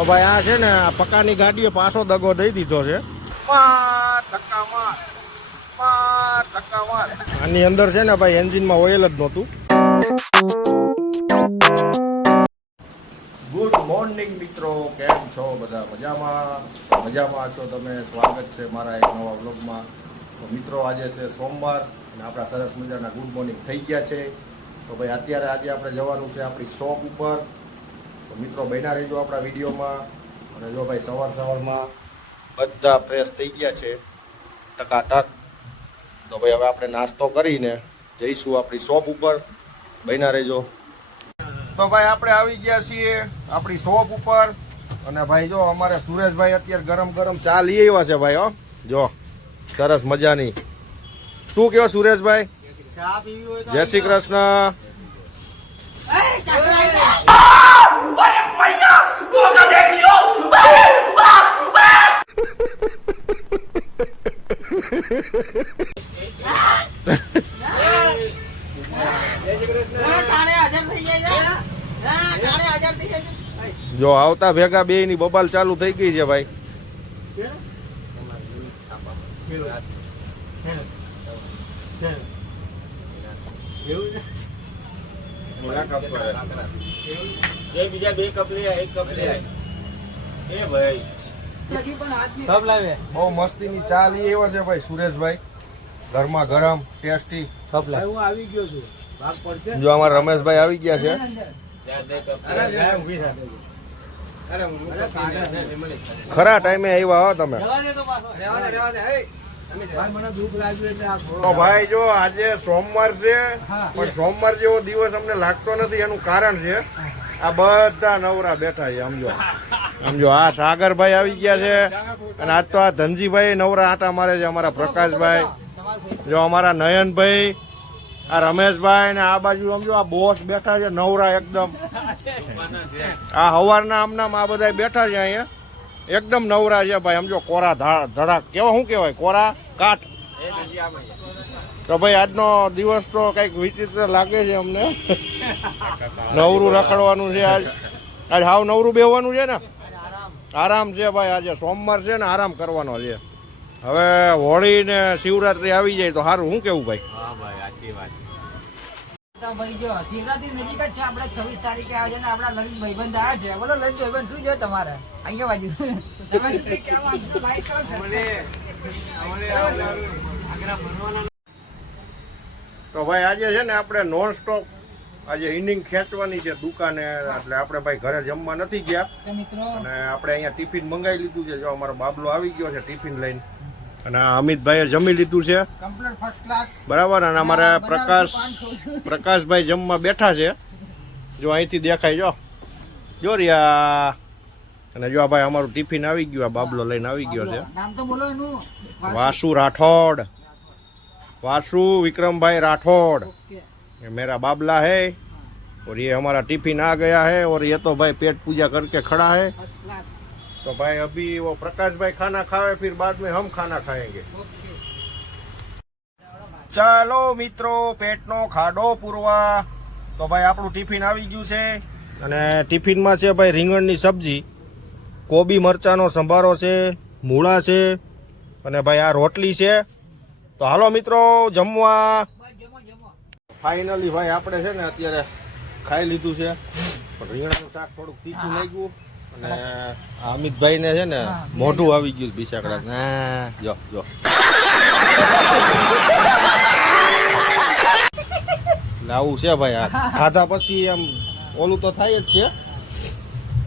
તો ભાઈ આ છે ને આ પકાની ગાડીએ પાછો દગો દઈ દીધો છે. આની અંદર છે ને ભાઈ એન્જિનમાં ઓઇલ જ નહોતું. ગુડ મોર્નિંગ મિત્રો કેમ છો બધા મજામાં? મજામાં છો તમે? સ્વાગત છે મારા એક નવા બ્લોગમાં તો મિત્રો આજે છે સોમવાર અને આપણા સરસ મજાના ગુડ મોર્નિંગ થઈ ગયા છે. તો ભાઈ અત્યારે આજે આપણે જવાનું છે આપણી શોપ ઉપર. તો મિત્રો બન્યા રહેજો આપણા વિડીયોમાં. અને જો ભાઈ સવાર સવારમાં બધા ફ્રેશ થઈ ગયા છે ટકાટક. તો ભાઈ હવે આપણે નાસ્તો કરીને જઈશું આપણી શોપ ઉપર. બન્યા રહેજો. તો ભાઈ આપણે આવી ગયા છીએ આપણી શોપ ઉપર. અને ભાઈ જો અમારે સુરેશભાઈ અત્યારે ગરમ ગરમ ચા લઈ આવ્યા છે ભાઈ હો. જો સરસ મજાની. શું કહેવા સુરેશભાઈ? જય શ્રી કૃષ્ણ. જો આવતા ભેગા બે ની બબાલ ચાલુ થઈ ગઈ છે ભાઈ. બીજા બે કપ લે એક કપ લે. એ ભાઈ. સબ લાવે. બહુ મસ્તીની ચા લઈ આવ્યા છે ભાઈ સુરેશભાઈ. ઘરમાં ગરમ ટેસ્ટી સબ લાવે. હું આવી ગયો છું. ભાગ પડશે? જો અમારા રમેશભાઈ આવી ગયા છે. ખરા ટાઈમે આવ્યા હો તમે. તો ભાઈ જો આજે સોમવાર છે પણ સોમવાર જેવો દિવસ અમને લાગતો નથી એનું કારણ છે. આ બધા નવરા બેઠા છે સમજો સમજો આ સાગરભાઈ આવી ગયા છે. અને આજ તો આ ધનજીભાઈ નવરા આટા મારે છે, અમારા પ્રકાશભાઈ. જો અમારા નયનભાઈ, આ રમેશભાઈ ને આ બાજુ સમજો આ બોસ બેઠા છે, નવરા એકદમ. આ હવારના આમનામ આ બધા બેઠા છે અહીંયા. એકદમ નવરા છે ભાઈ સમજો કોરા ધા- ધડાક કેવા, શું કહેવાય? કોરા કાઠ. તો ભાઈ આજનો દિવસ તો કંઈક વિચિત્ર લાગે છે અમને. નવરું રખડવાનું છે આજ. આજ હાવ નવરું બેહવાનું છે ને? આરામ છે ભાઈ આજે સોમવાર છે ને આરામ કરવાનો છે. હવે હોળી ને શિવરાત્રી આવી જાય તો સારું શું કેવું ભાઈ? હા ભાઈ સાચી વાત. ભાઈ જો શિવરાત્રી નજીક જ છે. આપણે છવ્વીસ તારીખે આવે છે ને આપણા લલિત ભાઈબંધ આવ્યા છે. બોલો લલિત ભાઈબંધ શું છે તમારે? અહીંયા બાજુ? તમે શું કહેવા માંગશો? Like આગ્રા subscribe તો ભાઈ આજે છે ને આપણે નોન સ્ટોપ આજે ઇનિંગ ખેંચવાની છે દુકાને એટલે આપણે ભાઈ ઘરે જમવા નથી ગયા. અને આપણે અહીંયા ટિફિન મંગાવી લીધું છે. જો અમારો બાબલો આવી ગયો છે ટિફિન લઈને. અને અમિતભાઈએ જમી લીધું છે. બરાબર અને અમારે પ્રકાશ પ્રકાશભાઈ જમવા બેઠા છે. જો અહીંથી દેખાય જો. જો રહ્યા અને જો આ ભાઈ અમારું ટિફિન આવી ગયું આ બાબલો લઈને આવી ગયો છે. વાસુ રાઠોડ. वासु विक्रम भाई राठौड़ ઓકે ये मेरा बाबला है और ये हमारा टिफिन आ गया है और ये तो भाई पेट पूजा करके खड़ा है ફર્સ્ટ ક્લાસ तो भाई अभी वो प्रकाश भाई खाना खावे फिर बाद में हम खाना खाएंगे ઓકે ચાલો મિત્રો પેટનો ખાડો પૂરવા તો ભાઈ આપણું ટિફિન આવી ગયું છે અને ટિફિનમાં છે ભાઈ રીંગણની સબ્જી કોબી મરચાનો સંભારો છે મૂળા છે અને ભાઈ આ રોટલી છે તો હાલો મિત્રો જમવા. ફાઇનલી ભાઈ આપણે છે ને અત્યારે ખાઈ લીધું છે. પણ રીંગણાનું શાક થોડુંક તીખું લાગ્યું. અને અમિતભાઈ ને છે ને મોઢું આવી ગયું બિસાકડા ના જો જો. આવું છે ભાઈ આ. ખાધા પછી એમ ઓલું તો થાય જ છે.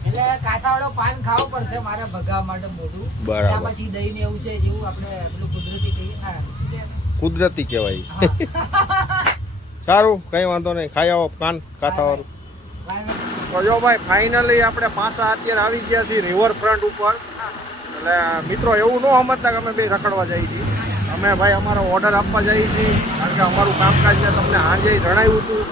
એટલે કાંઠાવાળો પાન ખાવું પડશે મારે ભગાવવા માટે મોઢું. બરાબર. પછી દહીં ને એવું છે જેવું આપણે પેલું કુદરતી કહીએ? કુદરતી કહેવાય. સારું, કઈ વાંધો નહીં. ખાઈ આવો પાન, કાથાવાળું. Bye. તો જો ભાઈ ફાઇનલી આપણે પાછા અત્યારે આવી ગયા છીએ રિવર ફ્રન્ટ ઉપર. એટલે મિત્રો, એવું ન સમજતા કે અમે બે રખડવા જઈએ છીએ. અમે ભાઈ અમારો ઓર્ડર આપવા જઈએ છીએ. કારણ કે અમારું કામકાજ તમને આજે જણાવ્યું હતું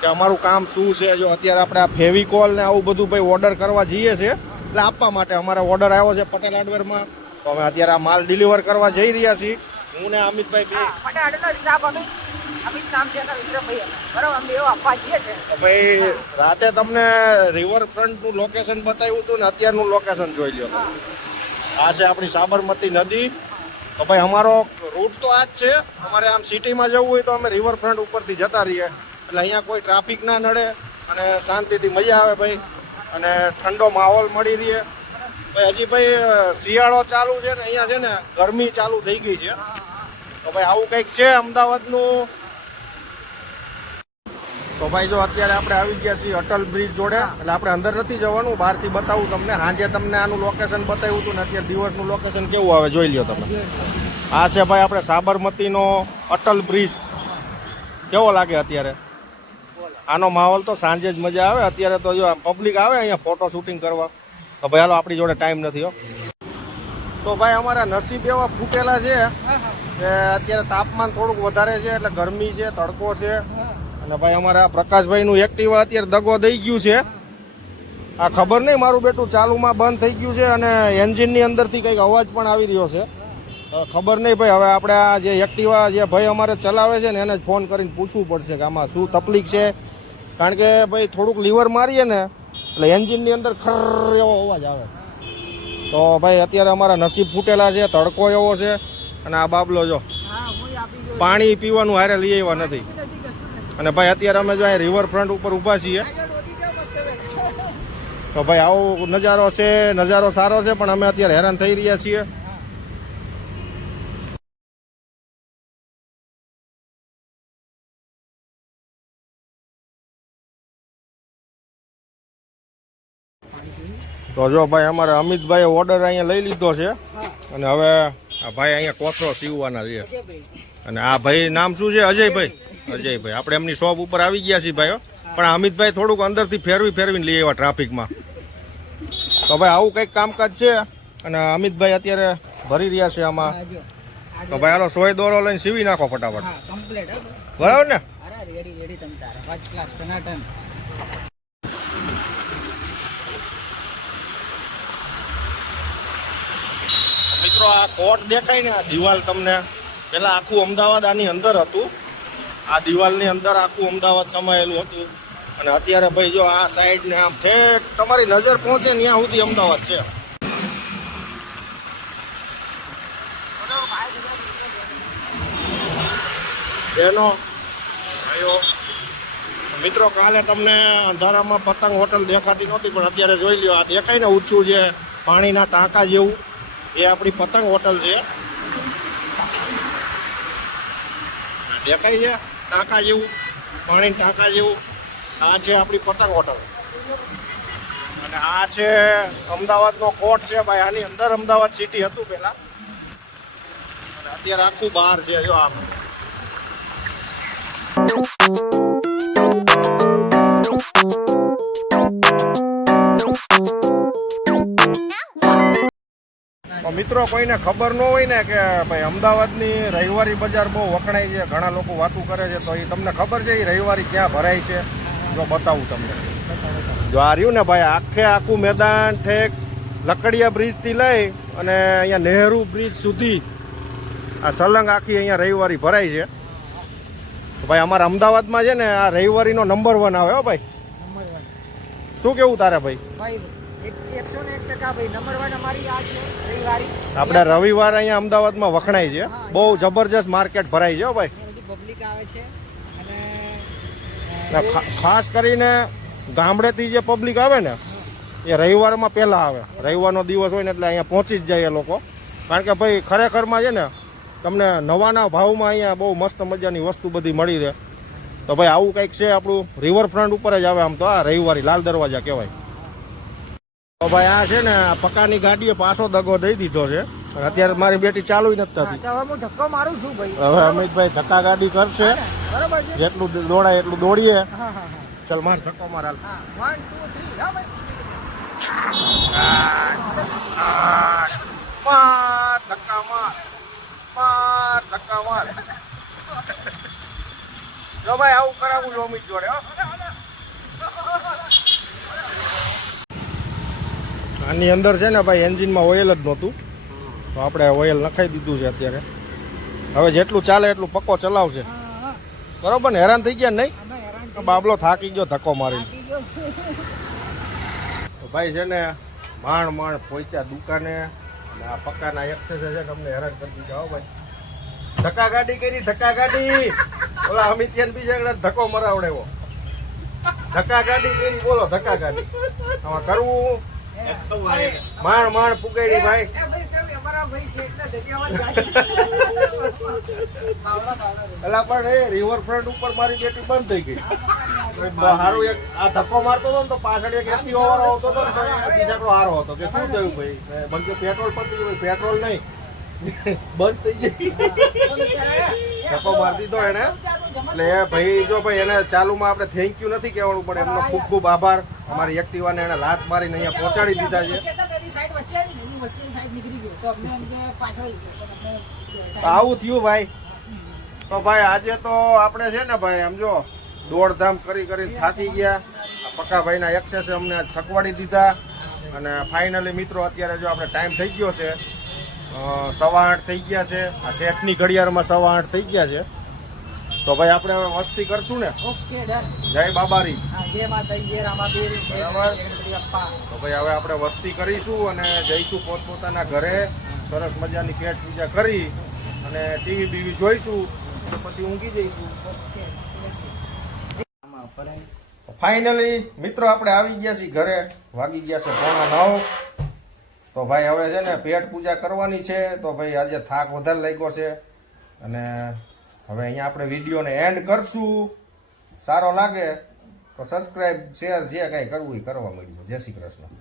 કે અમારું કામ શું છે, જો અત્યારે આપણે આ ફેવિકોલ ને આવું બધું ભાઈ ઓર્ડર કરવા જઈએ છીએ. એટલે આપવા માટે અમારો ઓર્ડર આવ્યો છે પટેલ હાર્ડવેરમાં તો અમે અત્યારે આ માલ ડિલિવર કરવા જઈ રહ્યા છીએ. હું ને અમિતભાઈ બે. હા, સ્ટાફ અમે અમિત નામ છે એના વિક્રમભાઈ. બરાબર અમે એવો આપવા જઈએ છે. ભાઈ રાતે તમને રિવરફ્રન્ટનું લોકેશન બતાવ્યું હતું ને અત્યારનું લોકેશન જોઈ લ્યો. આ છે આપણી સાબરમતી નદી. તો ભાઈ અમારો રૂટ તો આ જ છે. અમારે આમ સિટીમાં જવું હોય તો અમે રિવરફ્રન્ટ ઉપરથી જતા રહીએ. એટલે અહીંયા કોઈ ટ્રાફિક ના નડે અને શાંતિથી મજા આવે ભાઈ. અને ઠંડો માહોલ મળી રહે ભાઈ હજી ભાઈ શિયાળો ચાલુ છે ને અહીંયા છે ને ગરમી ચાલુ થઈ ગઈ છે. તો ભાઈ આવું કંઈક છે અમદાવાદનું? તો ભાઈ જો અત્યારે આપણે આવી ગયા છીએ અટલ બ્રિજ જોડે, એટલે આપણે અંદર નથી જવાનું, બહારથી બતાવું તમને. સાંજે તમને આનું લોકેશન બતાવ્યું હતું ને અત્યારે દિવસનું લોકેશન કેવું આવે જોઈ લ્યો તમે. આ છે ભાઈ આપણે સાબરમતીનો અટલ બ્રિજ. કેવો લાગે અત્યારે? આનો માહોલ તો સાંજે જ મજા આવે. અત્યારે તો જો પબ્લિક આવે અહીંયા ફોટો શૂટિંગ કરવા. તો ભાઈ હાલો આપણી જોડે ટાઈમ નથી હો. તો ભાઈ અમારા નસીબ એવા ફૂટેલા છે. કે અત્યારે તાપમાન થોડુંક વધારે છે એટલે ગરમી છે, તડકો છે. અને ભાઈ અમારા પ્રકાશભાઈનું એક્ટિવા અત્યારે દગો દઈ ગયું છે. આ ખબર નહીં મારું બેટું ચાલુમાં બંધ થઈ ગયું છે અને એન્જિનની અંદરથી કંઈક અવાજ પણ આવી રહ્યો છે. ખબર નહીં ભાઈ, હવે આપણે આ જે એક્ટિવા જે ભાઈ અમારે ચલાવે છે ને એને જ ફોન કરીને પૂછવું પડશે કે આમાં શું તકલીફ છે. કારણ કે ભાઈ થોડુંક લીવર મારીએ ને એટલે એન્જિનની અંદર ખર એવો અવાજ આવે. તો ભાઈ અત્યારે અમારા નસીબ ફૂટેલા છે, તડકો એવો છે. અને આ બાબલો જો પાણી પીવાનું હારે લઈ આવ્યા નથી. અને ભાઈ અત્યારે અમે જો અહીં રિવરફ્રન્ટ ઉપર ઊભા છીએ. તો ભાઈ આવો નજારો છે નજારો સારો છે પણ અમે અત્યારે હેરાન થઈ રહ્યા છીએ. તો જો ભાઈ અમારે અમિતભાઈ ઓર્ડર અહીંયા લઈ લીધો છે. અને હવે આ ભાઈ અહીંયા કોથરો સીવવાના છે. અને આ ભાઈ નામ શું છે? અજયભાઈ. અજયભાઈ. આપણે એમની શોપ ઉપર આવી ગયા છીએ ભાઈઓ પણ અમિતભાઈ થોડુંક અંદરથી ફેરવી ફેરવીને લઈ આવ્યા ટ્રાફિકમાં તો ભાઈ આવું કંઈક કામકાજ છે? અને અમિતભાઈ અત્યારે ભરી રહ્યા છે આમાં. તો ભાઈ હાલો સોય દોરો લઈને સીવી નાખો ફટાફટ. બરાબર ને? રેડી રેડી તમ તારે ફર્સ્ટ ક્લાસ ટનાટન મિત્રો, આ કોટ દેખાય ને, આ દિવાલ તમને. પેલા આખું અમદાવાદ આની અંદર હતું. આ દિવાલની અંદર આખું અમદાવાદ સમાયેલું હતું. અને અત્યારે ભાઈ જો આ સાઈડ ને આમ ઠેક તમારી નજર પહોંચે ને ત્યાં સુધી અમદાવાદ છે. એનો ભાઈઓ, મિત્રો, કાલે તમને અંધારામાં પતંગ હોટલ દેખાતી નહોતી, પણ અત્યારે જોઈ લ્યો, આ દેખાય ને ઊંચું છે પાણીના ટાંકા જેવું. એ આપણી પતંગ હોટલ છે. આ દેખાય છે? ટાંકા જેવું પાણી ટાંકા જેવું. આ છે આપણી પતંગ હોટલ. અને આ છે અમદાવાદનો કોટ છે ભાઈ. આની અંદર અમદાવાદ સિટી હતું પેલા અત્યારે આખું બહાર છે, જો આમ. મિત્રો કોઈને ખબર ન હોય ને કે ભાઈ અમદાવાદની રવિવારી બજાર બહુ વખણાય છે ઘણા લોકો વાતું કરે છે તો એ તમને ખબર છે એ રવિવારી ક્યાં ભરાય છે? જો બતાવું તમને. જો આ રહ્યું ને ભાઈ આખે આખું મેદાન ઠેક લકડિયા બ્રિજથી લઈ અને અહીંયા નહેરુ બ્રિજ સુધી આ સલંગ આખી અહીંયા રવિવારી ભરાય છે. તો ભાઈ અમારા અમદાવાદમાં છે ને આ રવિવારીનો નંબર વન આવે હો ભાઈ. શું કેવું તારે ભાઈ આપણે રવિવાર અહીંયા અમદાવાદમાં વખણાય છે. બહુ જબરજસ્ત માર્કેટ ભરાય છે ભાઈ. પબ્લિક આવે છે. અને ને ખાસ કરીને ગામડેથી જે પબ્લિક આવે ને એ રવિવારમાં પહેલાં આવે. રવિવારનો દિવસ હોય ને એટલે અહીંયા પહોંચી જ જાય એ લોકો. કારણ કે ભાઈ ખરેખરમાં છે ને તમને નવાના ભાવમાં અહીંયા બહુ મસ્ત મજાની વસ્તુ બધી મળી રહે. તો ભાઈ આવું કંઈક છે આપણું રિવરફ્રન્ટ ઉપર જ આવે આમ તો આ રવિવારી લાલ દરવાજા કહેવાય. તો ભાઈ આ છે ને પકાની ગાડીએ પાછો દગો દઈ દીધો છે. અત્યારે મારી બેટી ચાલુ નથી થતી. હવે ધક્કો મારું છું ભાઈ. હવે અમિતભાઈ ધક્કા ગાડી કરશે. જેટલું દોડાય એટલું દોડીએ. ચલ માર ધક્કો માર હાલ. વન ટુ થ્રી ભાઈ. ધક્કા માર. માર ધક્કા માર. જો ભાઈ આવું કરાવું જો અમિત જોડે હો. આની અંદર છે ને ભાઈ એન્જિનમાં ઓઇલ જ નહોતું. તો આપણે ઓઇલ નખાઈ દીધું છે અત્યારે. હવે જેટલું ચાલે એટલું પક્કો ચલાવશે બરોબર ને? હેરાન થઈ ગયા નહીં? બાબલો થાકી ગયો ધક્કો મારીને. ભાઈ છે ને માણ માણ પહોંચ્યા દુકાને, અને આ પક્કાના એક્સેસ છે તમને હેરાન કરી દીધા હો ભાઈ. ધક્કા ગાડી કરી, ધક્કા ગાડી. ઓલા અમિત બીજા ધક્કો મરાવડેવો ધક્કા ગાડી કરી બોલો, ધક્કા ગાડી. આમાં કરવું? માણ માણ પુગાડી ભાઈ. પેલા પણ એ રિવરફ્રન્ટ ઉપર મારી બેટી બંધ થઈ ગઈ. હારું એક આ ધક્કો મારતો હતો ને તો પાછળ એક એક્ટિવો વાળો આવતો હતો ને બીજાકડો હારો હતો. કે શું થયું ભાઈ? બંધ પેટ્રોલ પતી ગયું પેટ્રોલ નહીં. બંધ થઈ ગઈ. ધક્કો મારી દીધો એને. એટલે ભાઈ, જો ભાઈ એને ચાલુમાં આપણે થેન્ક યુ નથી કહેવાનું, પણ એમનો ખૂબ ખૂબ આભાર. અમારી એક્ટિવાને એને લાત મારીને અહીંયા પહોંચાડી દીધા છે. આવું થયું ભાઈ. તો ભાઈ આજે તો આપણે છે ને ભાઈ, આમ જો દોડધામ કરી કરી થાકી ગયા. પક્કા ભાઈના એક્સેસે અમને થકવાડી દીધા. અને ફાઇનલી મિત્રો, અત્યારે જો આપણે ટાઈમ થઈ ગયો છે સવા આઠ થઈ ગયા છે. આ શેઠની ઘડિયાળમાં સવા આઠ થઈ ગયા છે. તો ભાઈ આપણે હવે મસ્તી કરશું ને? ઓકે જય બાબારી. હા જય માતા જય રામાબીર બરાબર. તો ભાઈ હવે આપણે વસ્તી કરીશું અને જઈશું પોતપોતાના ઘરે. સરસ મજાની પેટ પૂજા કરી અને ટીવી બીવી જોઈશું તો પછી ઊંઘી જઈશું. ફાઇનલી મિત્રો આપણે આવી ગયા છીએ ઘરે. વાગી ગયા છે પોણા નવ. તો ભાઈ હવે છે ને પેટ પૂજા કરવાની છે. તો ભાઈ આજે થાક વધારે લાગ્યો છે. અને હવે અહીંયા આપણે વિડીયોને એન્ડ કરશું. સારો લાગે તો સબસ્ક્રાઇબ શેર જે કાંઈ કરવું એ કરવા મળ્યું જય શ્રી કૃષ્ણ.